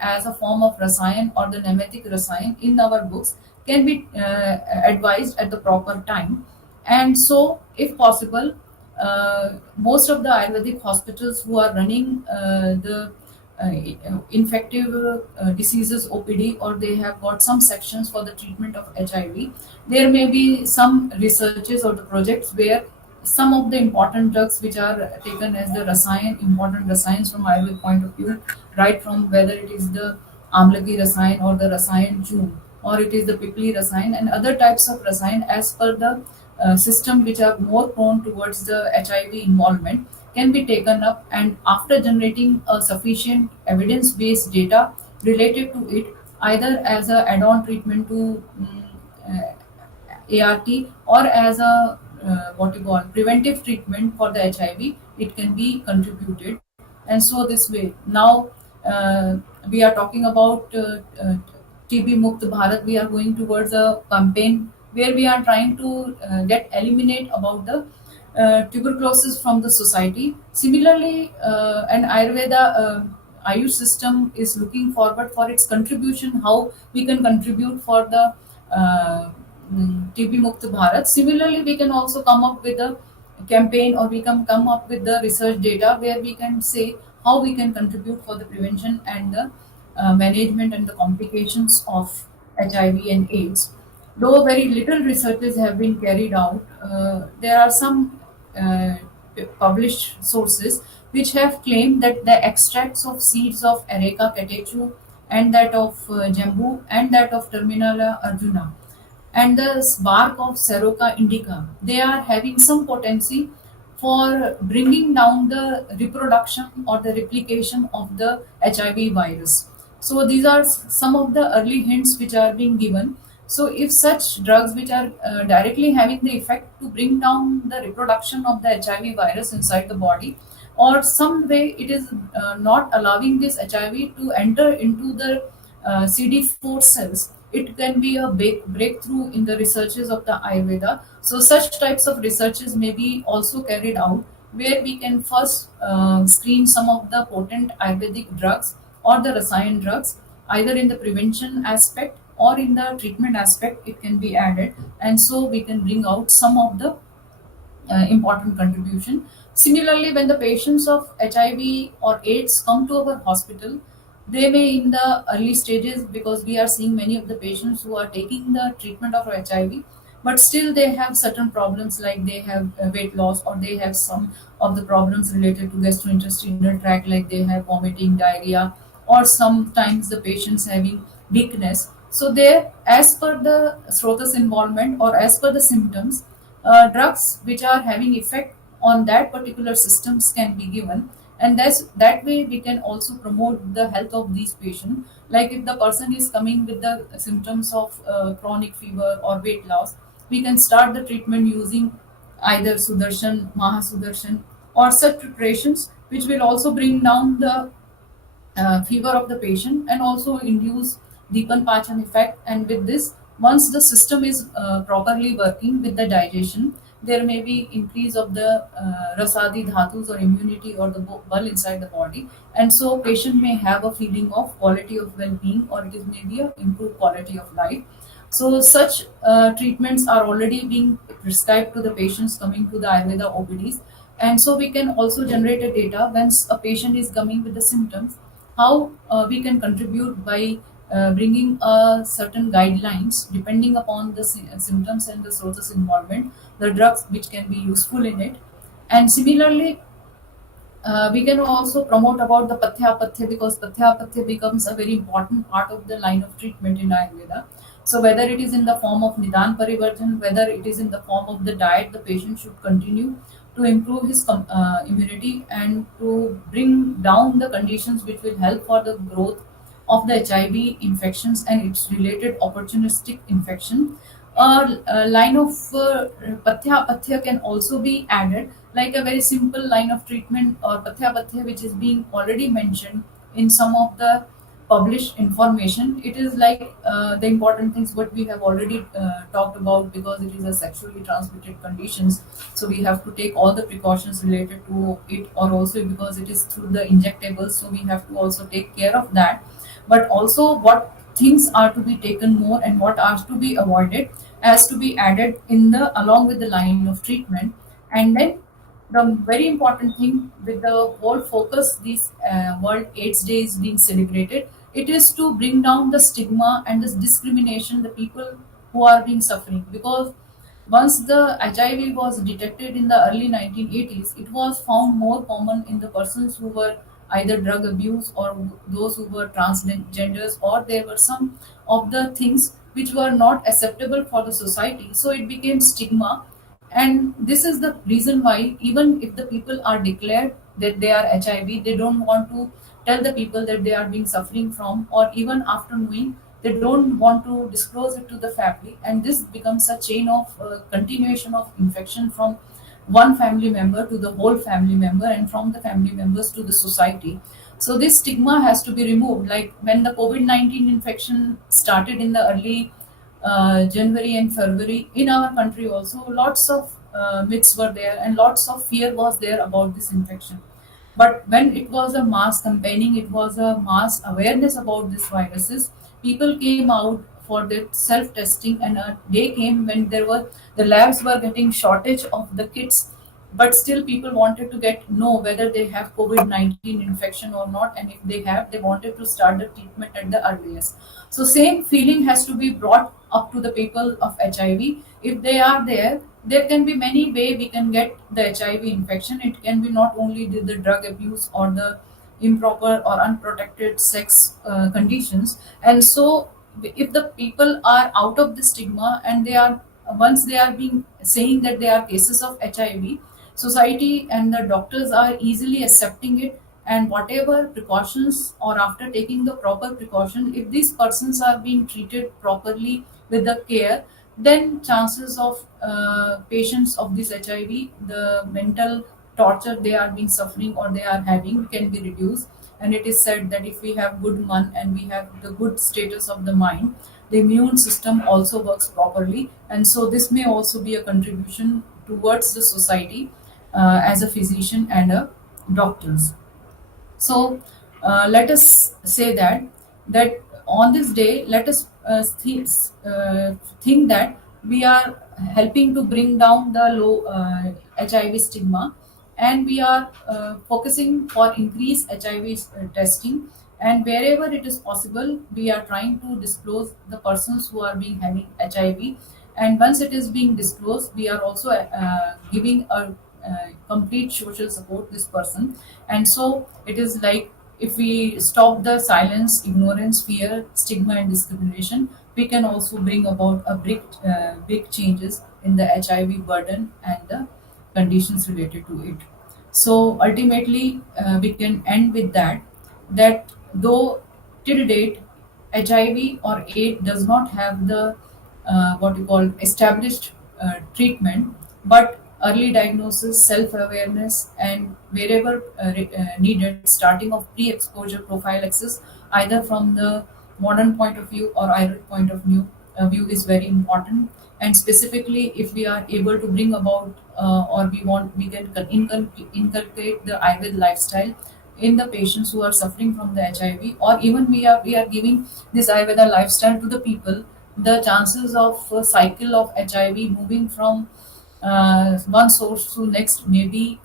as a form of rasayan or the nematic rasayan in our books, can be advised at the proper time. And so if possible, most of the Ayurvedic hospitals who are running the infective diseases OPD, or they have got some sections for the treatment of HIV, there may be some researches or the projects where some of the important drugs which are taken as the rasayan, important rasayans from Ayurvedic point of view, right from whether it is the Amlaki rasayan or the rasayan June, or it is the Pipli rasayan and other types of rasayan, as per the system which are more prone towards the HIV involvement, can be taken up, and after generating a sufficient evidence-based data related to it, either as a add-on treatment to ART, or as a what you call preventive treatment for the HIV, it can be contributed. And so this way, now we are talking about TB Mukt Bharat. We are going towards a campaign where we are trying to eliminate about the tuberculosis from the society. Similarly, an Ayurveda Ayush system is looking forward for its contribution, how we can contribute for the TB Mukt Bharat. Similarly, we can also come up with a campaign, or we can come up with the research data where we can say how we can contribute for the prevention and the management and the complications of HIV and AIDS. Though very little researches have been carried out, there are some published sources which have claimed that the extracts of seeds of Areca catechu, and that of Jambu, and that of Terminala arjuna, and the bark of Seroca indica, they are having some potency for bringing down the reproduction or the replication of the HIV virus. So these are some of the early hints which are being given. So if such drugs which are directly having the effect to bring down the reproduction of the HIV virus inside the body, or some way it is not allowing this HIV to enter into the CD4 cells, it can be a big breakthrough in the researches of the Ayurveda. So such types of researches may be also carried out, where we can first screen some of the potent Ayurvedic drugs or the Rasayan drugs, either in the prevention aspect or in the treatment aspect, it can be added, and so we can bring out some of the important contribution. Similarly, when the patients of HIV or AIDS come to our hospital, they may in the early stages, because we are seeing many of the patients who are taking the treatment of HIV, but still they have certain problems, like they have weight loss, or they have some of the problems related to gastrointestinal tract, like they have vomiting, diarrhea, or sometimes the patients having weakness. So there, as per the Srotas involvement or as per the symptoms, drugs which are having effect on that particular systems can be given, and that way we can also promote the health of these patients. Like if the person is coming with the symptoms of chronic fever or weight loss, we can start the treatment using either Sudarshan, Mahasudarshan, or such preparations which will also bring down the fever of the patient and also induce Deepan Pachan effect. And with this, once the system is properly working with the digestion, there may be increase of the rasadi dhatus or immunity or the ball inside the body, and so patient may have a feeling of quality of well-being, or it is maybe a improved quality of life. So such treatments are already being prescribed to the patients coming to the Ayurveda OPDs. And so we can also generate a data once a patient is coming with the symptoms, how we can contribute by bringing certain guidelines depending upon the symptoms and the sources involvement, the drugs which can be useful in it. And similarly, we can also promote about the pathya because pathya becomes a very important part of the line of treatment in Ayurveda. So whether it is in the form of Nidan Parivartan, whether it is in the form of the diet, the patient should continue to improve his immunity and to bring down the conditions which will help for the growth of the HIV infections and its related opportunistic infection. A line of pathya can also be added, like a very simple line of treatment or pathya which is being already mentioned in some of the published information. It is like the important things what we have already talked about, because it is a sexually transmitted conditions, so we have to take all the precautions related to it, or also because it is through the injectables, so we have to also take care of that. But also what things are to be taken more and what are to be avoided as to be added in the along with the line of treatment. And then the very important thing with the whole focus this World AIDS Day is being celebrated, it is to bring down the stigma and this discrimination the people who are being suffering. Because once the HIV was detected in the early 1980s, it was found more common in the persons who were either drug abuse or those who were transgenders, or there were some of the things which were not acceptable for the society, so it became stigma. And this is the reason why even if the people are declared that they are HIV, they don't want to tell the people that they are being suffering from, or even after knowing, they don't want to disclose it to the family, and this becomes a chain of continuation of infection from one family member to the whole family member, and from the family members to the society. So this stigma has to be removed. Like when the COVID-19 infection started in the early January and February in our country, also lots of myths were there and lots of fear was there about this infection. But when it was a mass campaigning, it was a mass awareness about these viruses. People came out for their self testing, and a day came when there were the labs were getting shortage of the kits, but still people wanted to get know whether they have COVID-19 infection or not, and if they have, they wanted to start the treatment at the earliest. So same feeling has to be brought up to the people of HIV. If they are there, there can be many way we can get the HIV infection. It can be not only the drug abuse or the improper or unprotected sex conditions. And so if the people are out of the stigma, and they are, once they are being saying that they are cases of HIV, society and the doctors are easily accepting it. And whatever precautions, or after taking the proper precaution, if these persons are being treated properly with the care, then chances of patients of this HIV, the mental torture they are being suffering or they are having, can be reduced. And it is said that if we have good man and we have the good status of the mind, the immune system also works properly. And so this may also be a contribution towards the society as a physician and a doctors. So let us say that on this day, let us think that we are helping to bring down the low HIV stigma, and we are focusing for increased HIV testing. And wherever it is possible, we are trying to disclose the persons who are being having HIV. And once it is being disclosed, we are also giving a complete social support this person. And so it is like, if we stop the silence, ignorance, fear, stigma and discrimination, we can also bring about a big changes in the HIV burden and the conditions related to it. So ultimately, we can end with that though till date HIV or AIDS does not have the what you call established treatment, but early diagnosis, self-awareness, and wherever needed, starting of pre-exposure prophylaxis, either from the modern point of view or Ayurvedic point of view is very important. And specifically, if we are able to bring about or we can inculcate the Ayurvedic lifestyle in the patients who are suffering from the HIV, or even we are giving this Ayurveda lifestyle to the people, the chances of a cycle of HIV moving from one source to next may be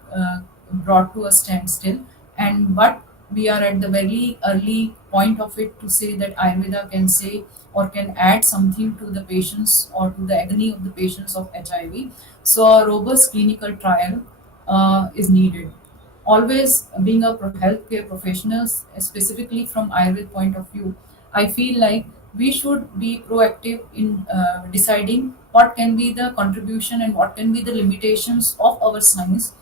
brought to a standstill. And but we are at the very early point of it to say that Ayurveda can say or can add something to the patients or to the agony of the patients of HIV. So a robust clinical trial is needed. Always being a healthcare professionals, specifically from Ayurveda point of view, I feel like we should be proactive in deciding what can be the contribution and what can be the limitations of our science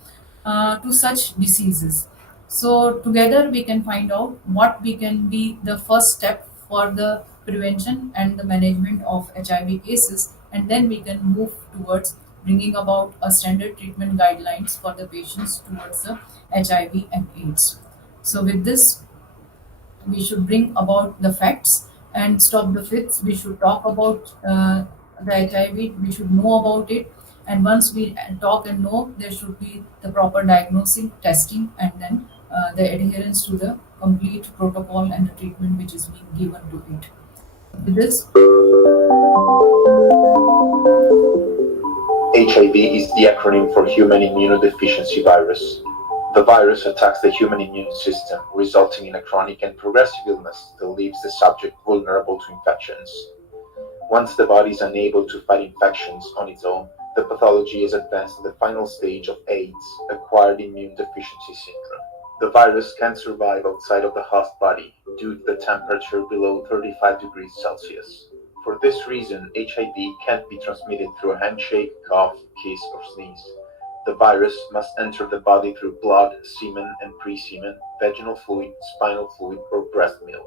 to such diseases. So together we can find out what we can be the first step for the prevention and the management of HIV cases, and then we can move towards bringing about a standard treatment guidelines for the patients towards the HIV and AIDS. So with this, we should bring about the facts and stop the myths. We should talk about the HIV. We should know about it, and once we talk and know, there should be the proper diagnosing, testing, and then the adherence to the complete protocol and the treatment which is being given to it. With this, HIV is the acronym for Human Immunodeficiency Virus. The virus attacks the human immune system, resulting in a chronic and progressive illness that leaves the subject vulnerable to infections. Once the body is unable to fight infections on its own, the pathology is advanced to the final stage of AIDS, acquired immune deficiency syndrome. The virus can survive outside of the host body due to the temperature below 35 degrees Celsius. For this reason, HIV can't be transmitted through a handshake, cough, kiss, or sneeze. The virus must enter the body through blood, semen and pre-semen, vaginal fluid, spinal fluid, or breast milk.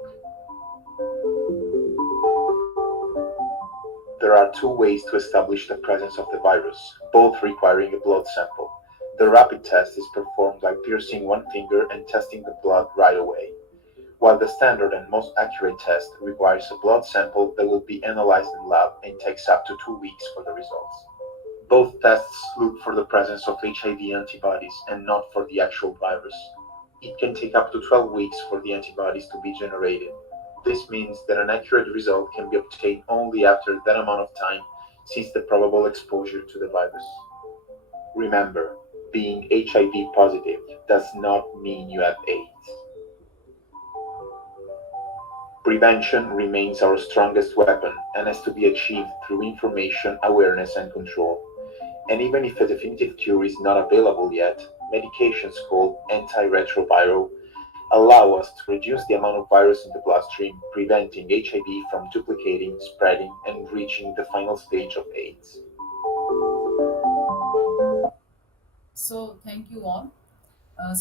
There are two ways to establish the presence of the virus, both requiring a blood sample. The rapid test is performed by piercing one finger and testing the blood right away, while the standard and most accurate test requires a blood sample that will be analyzed in lab and takes up to 2 weeks for the results. Both tests look for the presence of HIV antibodies and not for the actual virus. It can take up to 12 weeks for the antibodies to be generated. This means that an accurate result can be obtained only after that amount of time since the probable exposure to the virus. Remember, being HIV positive does not mean you have AIDS. Prevention remains our strongest weapon and has to be achieved through information, awareness, and control. And even if a definitive cure is not available yet, medications called antiretroviral allow us to reduce the amount of virus in the bloodstream, preventing HIV from duplicating, spreading, and reaching the final stage of AIDS. so thank you all. My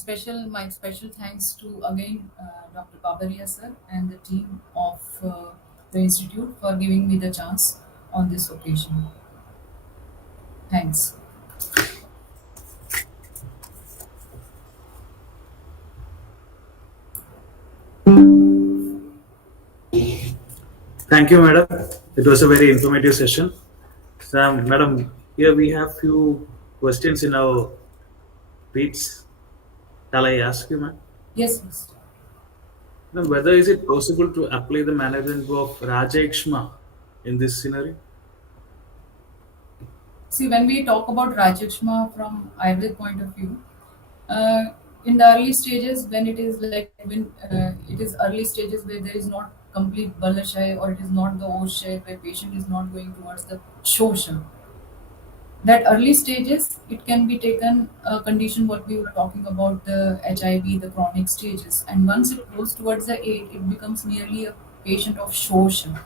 special thanks to again Dr. Babaria sir and the team of the institute for giving me the chance on this occasion. Thanks. Thank you, madam. It was a very informative session. So, madam, here we have few questions in our beats. Shall I ask you, ma'am? Yes, Mr. Ma'am, whether is it possible to apply the management of Rajakshma in this scenario? See, when we talk about Rajyakshma from Ayurvedic point of view, uh, in the early stages, when it is early stages where there is not complete Balashai or it is not the Oshai, where patient is not going towards the Shosha. That early stages, it can be taken a condition what we were talking about the HIV, the chronic stages, and once it goes towards the AIDS, it becomes merely a patient of Shosha.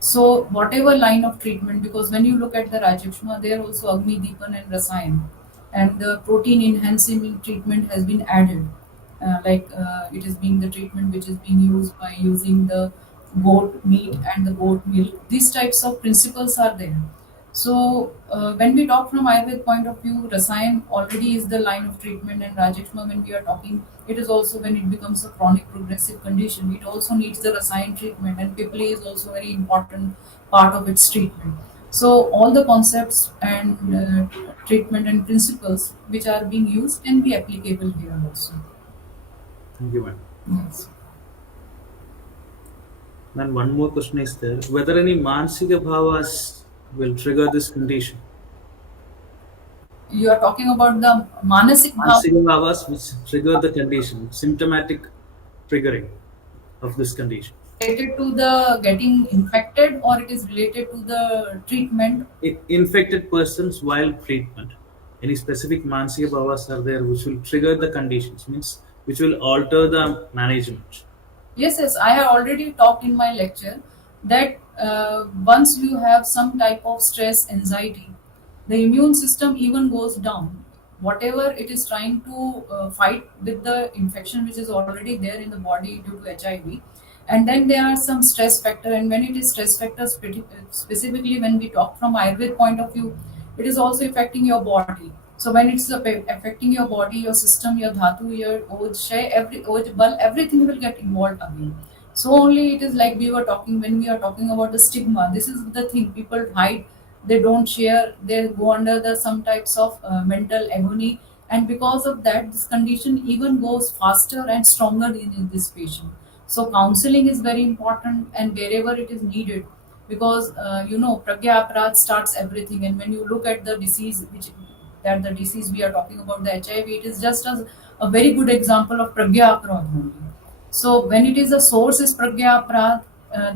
So whatever line of treatment, because when you look at the Rajyakshma, there are also Agni, Deepan and Rasayan. and the protein enhancing treatment has been added. It is being the treatment which is being used by using the goat meat and the goat milk. These types of principles are there. So when we talk from Ayurveda point of view, Rasayan already is the line of treatment, and Rajeshma, when we are talking, it is also when it becomes a chronic progressive condition, it also needs the Rasayan treatment, and Pipli is also very important part of its treatment. So all the concepts and treatment and principles which are being used can be applicable here also. Thank you, madam. Yes. And one more question is there: whether any mansika bhavas will trigger this condition? You are talking about the Manasik Bhav Mansika bhavas which trigger the condition, symptomatic triggering of this condition. related to the getting infected, or it is related to the treatment. Infected persons while treatment. Any specific mansika bhavas are there which will trigger the conditions, means which will alter the management. Yes, I have already talked in my lecture that once you have some type of stress, anxiety, the immune system even goes down. Whatever it is trying to fight with the infection which is already there in the body due to HIV, and then there are some stress factor. And when it is stress factors, specifically when we talk from Ayurveda point of view, it is also affecting your body. So when it's affecting your body, your system, your dhatu, your oj, oj bal, everything will get involved again. So only it is like we were talking when we are talking about the stigma. This is the thing people hide. They don't share. They go under the some types of mental agony, and because of that, this condition even goes faster and stronger in this patient. So counseling is very important, and wherever it is needed, because pragya aparadh starts everything. And when you look at the disease, the disease we are talking about, the HIV, it is just as a very good example of pragya aparadh only. So when it is the source is pragya aparadh,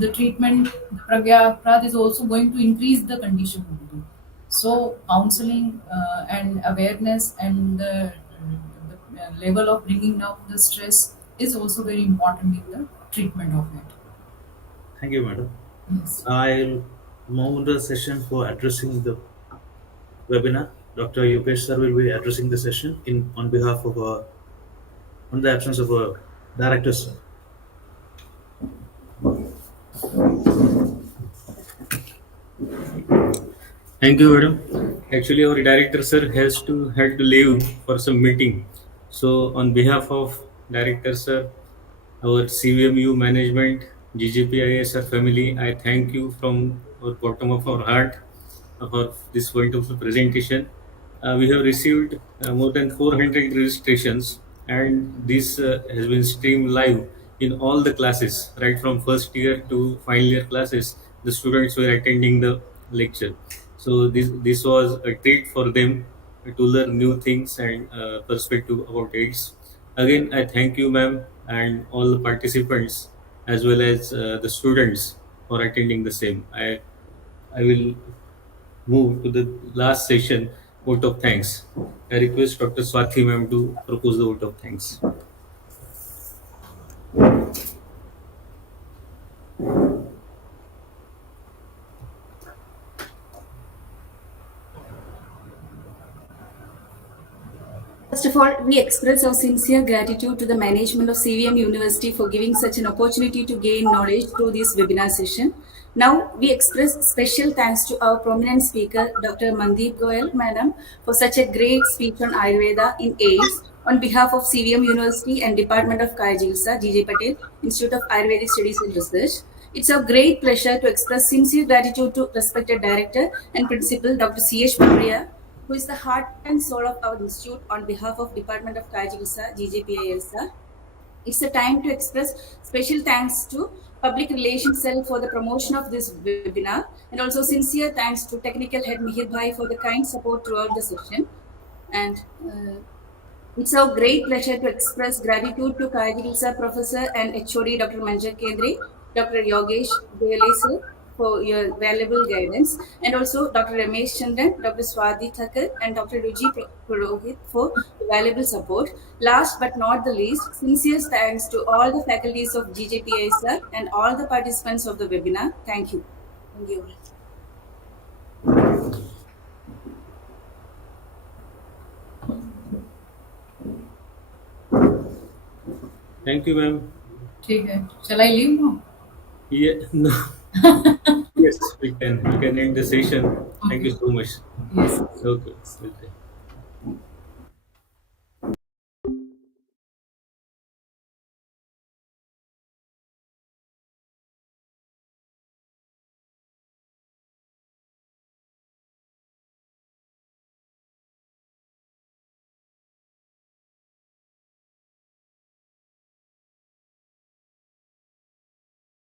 the treatment, the pragya aparadh is also going to increase the condition only. So counseling and awareness and the level of bringing down the stress is also very important in the treatment of it. Thank you, madam. Yes. I'll move the session for addressing the webinar. Dr. Yogesh sir will be addressing the session on behalf of on the absence of a director sir. Thank you, madam. Actually, our director sir had to leave for some meeting. So, on behalf of director sir, our CVMU management, GGPISR family, I thank you from our bottom of our heart for this wonderful presentation. We have received more than 400 registrations, and this has been streamed live in all the classes, right from first year to final year classes. The students were attending the lecture, so this was a treat for them to learn new things and perspective about AIDS. Again, I thank you, ma'am, and all the participants as well as the students for attending the same. I will move to the last session, vote of thanks. I request Dr. Swathi ma'am to propose the vote of thanks. First of all, we express our sincere gratitude to the management of CVM University for giving such an opportunity to gain knowledge through this webinar session. Now, we express special thanks to our prominent speaker, Dr. Mandip Goyal, Madam, for such a great speech on Ayurveda in AIDS on behalf of CVM University and Department of Kayachikitsa, G.J. Patel, Institute of Ayurvedic Studies and Research. It's a great pleasure to express sincere gratitude to respected Director and Principal, Dr. C.H. Babaria, who is the heart and soul of our institute on behalf of Department of Kayachikitsa, GJPISR. It's a time to express special thanks to Public Relations Cell for the promotion of this webinar, and also sincere thanks to Technical Head Mihir Bhai for the kind support throughout the session. And it's our great pleasure to express gratitude to Kayachikitsa Professor and HOD Dr. Manjak Kendri, Dr. Yogesh Goyal for your valuable guidance, and also Dr. Ramesh Chandran, Dr. Swadhi Thakur, and Dr. Ruji Purohit for valuable support. Last but not the least, sincere thanks to all the faculties of GJPISR and all the participants of the webinar. Thank you. Thank you all. Thank you, ma'am. ठीक है. Shall I leave now? Yeah, no. Yes, we can end the session. Thank Okay. you so much. Yes. Okay. Okay.